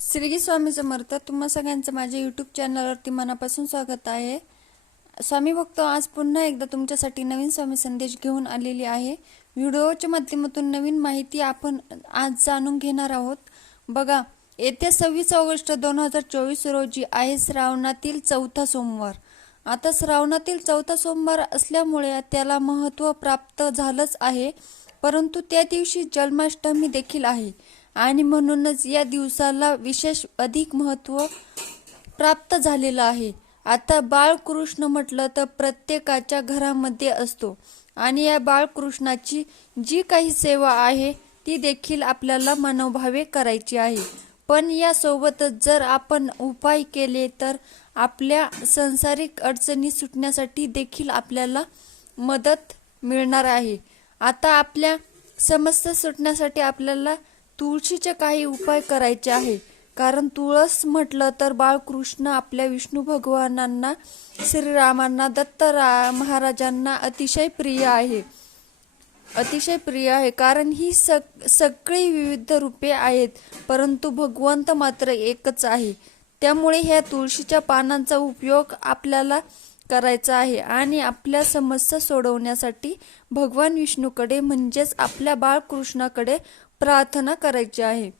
श्री स्वामी समर्थ तुम्हा सगळ्यांचं माझ्या यूट्यूब चॅनलवरती मनापासून स्वागत आहे. स्वामी भक्त आज पुन्हा एकदा तुमच्यासाठी नवीन स्वामी संदेश घेऊन आलेली आहे. व्हिडिओच्या माध्यमातून नवीन माहिती आपण आज जाणून घेणार आहोत. बघा येत्या सव्वीस ऑगस्ट दोन हजार चोवीस रोजी आहे श्रावणातील चौथा सोमवार. आता श्रावणातील चौथा सोमवार असल्यामुळे त्याला महत्त्व प्राप्त झालंच आहे. परंतु त्या दिवशी जन्माष्टमी देखील आहे. आणि म्हणूनच या दिवसाला विशेष अधिक महत्त्व प्राप्त झालेलं आहे. आता बाळकृष्ण म्हटलं तर प्रत्येकाच्या घरामध्ये असतो. आणि या बाळकृष्णाची जी काही सेवा आहे ती देखील आपल्याला मनोभावे करायची आहे. पण यासोबतच जर आपण उपाय केले तर आपल्या संसारिक अडचणी सुटण्यासाठी देखील आपल्याला मदत मिळणार आहे. आता आपल्या समस्या सुटण्यासाठी आपल्याला तुळशीचे काही उपाय करायचे आहे. कारण तुळस म्हटलं तर बाळकृष्ण आपल्या विष्णू भगवानांना श्रीरामांना दत्त महाराजांना अतिशय प्रिय आहे. अतिशय प्रिय आहे कारण ही सग सगळी विविध रूपे आहेत परंतु भगवंत मात्र एकच आहे. त्यामुळे ह्या तुळशीच्या पानांचा उपयोग आपल्याला करायचा आहे आणि आपल्या समस्या सोडवण्यासाठी भगवान विष्णूकडे म्हणजेच आपल्या बाळकृष्णाकडे प्रार्थना करायची आहे.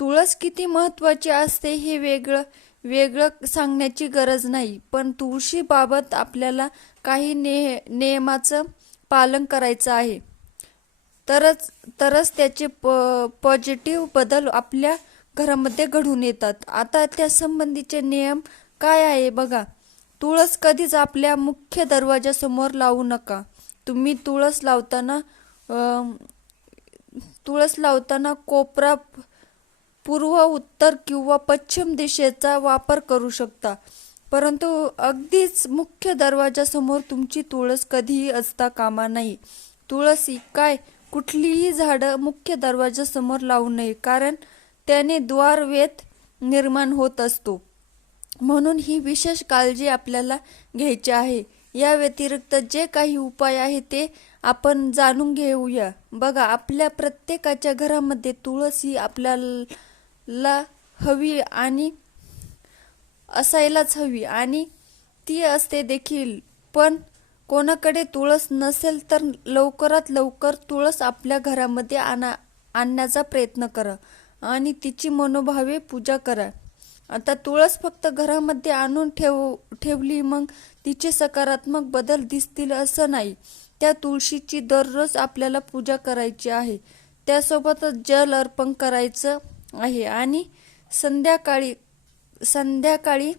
तुळस किती महत्त्वाची असते हे वेगळं वेगळं सांगण्याची गरज नाही पण तुळशीबाबत आपल्याला काही ने नियमाचं पालन करायचं आहे. तरच तरच त्याचे प पॉझिटिव्ह बदल आपल्या घरामध्ये घडून येतात. आता त्या संबंधीचे नियम काय आहे बघा. तुळस कधीच आपल्या मुख्य दरवाजासमोर लावू नका. तुम्ही तुळस लावताना तुळस लावताना कोपरा पूर्व उत्तर किंवा पश्चिम दिशेचा वापर करू शकता. परंतु अगदीच मुख्य दरवाजासमोर तुमची तुळस कधीही असता कामा नाही तुळस काय? कुठलीही झाडं मुख्य दरवाजासमोर लावू नये कारण त्याने द्वारवेत निर्माण होत असतो. म्हणून ही विशेष काळजी आपल्याला घ्यायची आहे. या व्यतिरिक्त जे काही उपाय आहे ते आपण जाणून घेऊया. बघा आपल्या प्रत्येकाच्या घरामध्ये तुळस ही आपल्याला हवी आणि असायलाच हवी आणि ती असते देखील. पण कोणाकडे तुळस नसेल तर लवकरात लवकर तुळस आपल्या घरामध्ये आणा आणण्याचा प्रयत्न करा आणि तिची मनोभावे पूजा करा. आता तुळस फक्त घरामध्ये आणून ठेव ठेवली मग तिचे सकारात्मक बदल दिसतील असं नाही. त्या तुळशीची दररोज आपल्याला पूजा करायची आहे. त्यासोबतच जल अर्पण करायचं आहे. आणि संध्याकाळी संध्याकाळी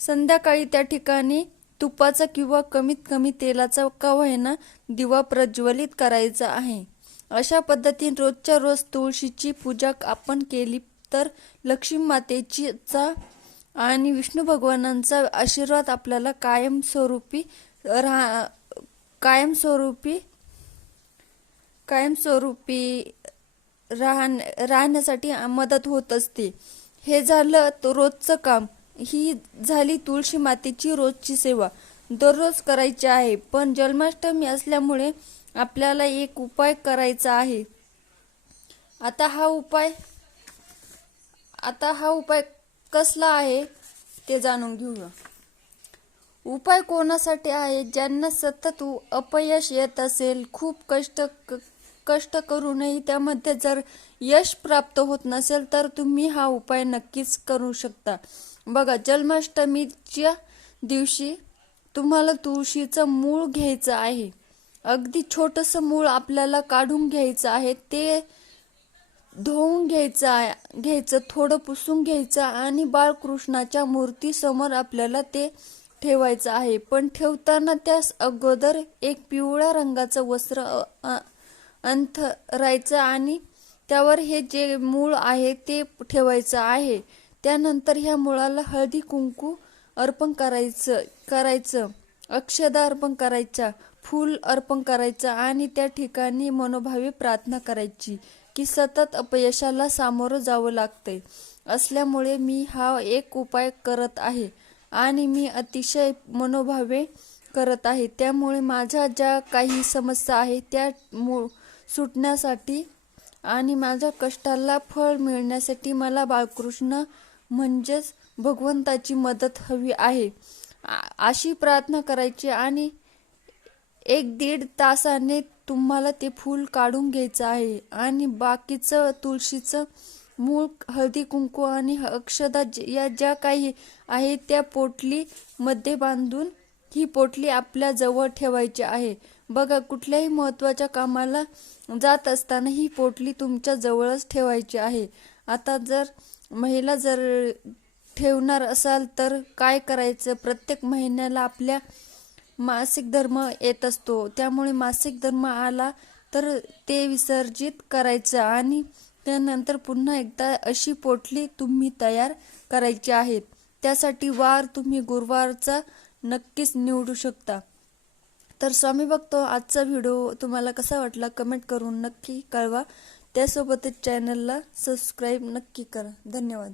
संध्याकाळी त्या ठिकाणी तुपाचा किंवा कमीत कमी तेलाचा का व्हायना दिवा प्रज्वलित करायचा आहे. अशा पद्धतीने रोजच्या रोज तुळशीची पूजा आपण केली तर लक्ष्मी मातेचीचा आणि विष्णू भगवानांचा आशीर्वाद आपल्याला कायमस्वरूपी राहा कायमस्वरूपी कायमस्वरूपी राहण राहण्यासाठी मदत होत असते. हे झालं तो रोजचं काम. ही झाली तुळशी मातेची रोजची सेवा. दररोज करायची आहे पण जन्माष्टमी असल्यामुळे आपल्याला एक उपाय करायचा आहे. आता हा उपाय आता हा उपाय कसला आहे ते जाणून घेऊया. उपाय कोणासाठी आहे? ज्यांना सतत अपयश येत असेल खूप कष्ट कष्ट करूनही त्यामध्ये जर यश प्राप्त होत नसेल तर तुम्ही हा उपाय नक्कीच करू शकता. बघा जन्माष्टमीच्या दिवशी तुम्हाला तुळशीचं मूळ घ्यायचं आहे. अगदी छोटंसं मूळ आपल्याला काढून घ्यायचं आहे. ते धुवून घ्यायचं घ्यायचं थोडं पुसून घ्यायचं आणि बाळकृष्णाच्या मूर्तीसमोर आपल्याला ते ठेवायचं आहे. पण ठेवताना त्यास अगोदर एक पिवळ्या रंगाचं वस्त्र अ- अंथरायचं आणि त्यावर हे जे मूळ आहे ते ठेवायचं आहे. त्यानंतर ह्या मुळाला हळदी कुंकू अर्पण करायचं करायचं अक्षदा अर्पण करायचा फूल अर्पण करायचं आणि त्या ठिकाणी मनोभावी प्रार्थना करायची. की सतत अपयशाला सामोरं जावं लागतंय. असल्यामुळे मी हा एक उपाय करत आहे आणि मी अतिशय मनोभावे करत आहे. त्यामुळे माझ्या ज्या काही समस्या आहेत त्या मु सुटण्यासाठी आणि माझ्या कष्टाला फळ मिळण्यासाठी मला बाळकृष्ण म्हणजेच भगवंताची मदत हवी आहे. अशी प्रार्थना करायची आणि एक दीड तासाने तुम्हाला ते फूल काढून घ्यायचं आहे. आणि बाकीचं तुळशीचं मूळ हळदी कुंकू आणि अक्षदा ज- या ज्या काही आहे त्या पोटलीमध्ये बांधून ही पोटली आपल्या जवळ ठेवायची आहे. बघा कुठल्याही महत्त्वाच्या कामाला जात असताना ही पोटली तुमच्या जवळच ठेवायची आहे. आता जर महिला जर ठेवणार असाल तर काय करायचं? प्रत्येक महिन्याला आपल्या मासिक धर्म येत असतो. त्यामुळे मासिक धर्म आला तर ते विसर्जित करायचं आणि त्यानंतर पुन्हा एकदा अशी पोटली तुम्ही तयार करायची आहेत. त्यासाठी वार तुम्ही गुरुवारचा नक्कीच निवडू शकता. तर स्वामी बघतो आजचा व्हिडिओ तुम्हाला कसा वाटला कमेंट करून नक्की कळवा. त्यासोबतच चॅनलला सबस्क्राईब नक्की करा. धन्यवाद.